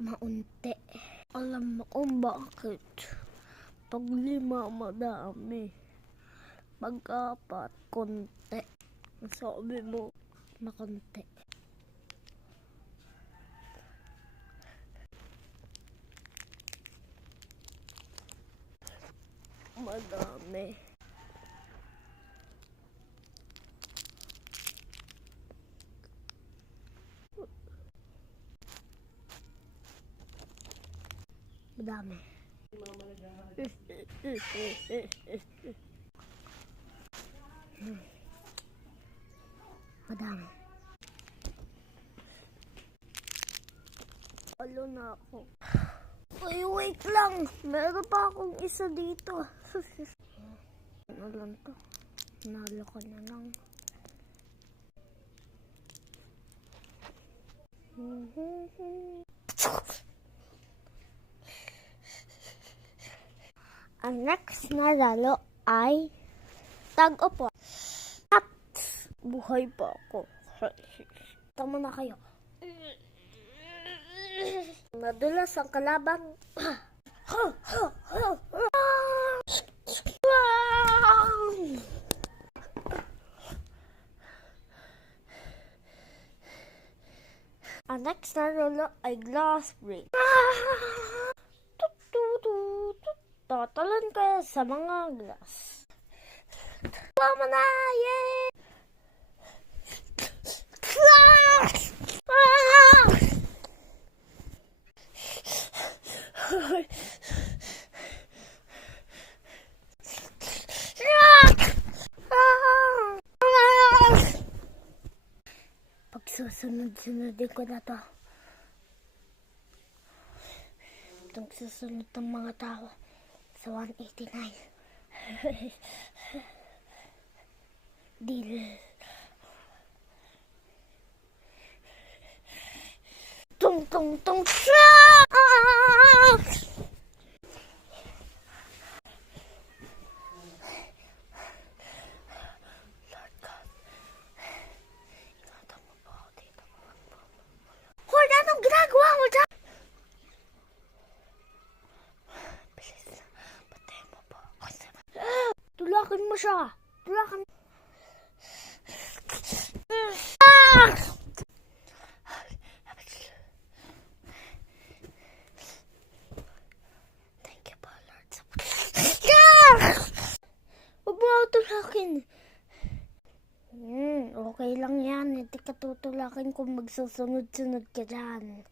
maunti. Alam mo kung bakit? Pag 5, madami. Pag 4, konti. Sabi mo, makunti. Madami. Madami. Madami. Palo na ako. Ay, wait lang. Meron pa akong isa dito. Ano lang to? Nalo ko na lang. Ang next na lalo ay tag-upo. At buhay pa ako. Tama na kayo. Madulas ang kalaban. Ang next na lalo ay glass break. Tatalon ka sa mga glass. Tama na! Yay! Pagsusunod-sunodin ko na to. Itong susunod ng mga tao sa 189. Deal. Tung tung tung shock! Lord God. Ingatan mo po ako dito. Hoy, anong ginagawa mo dyan? Bilis na. Patayin mo po ako sa... Tulakan mo siya. Tulakan mo. Thank you po, Lord. Huwag mo ako tulakin. Okay lang yan. Hindi ka tutulakin kung magsusunod-sunod ka dyan.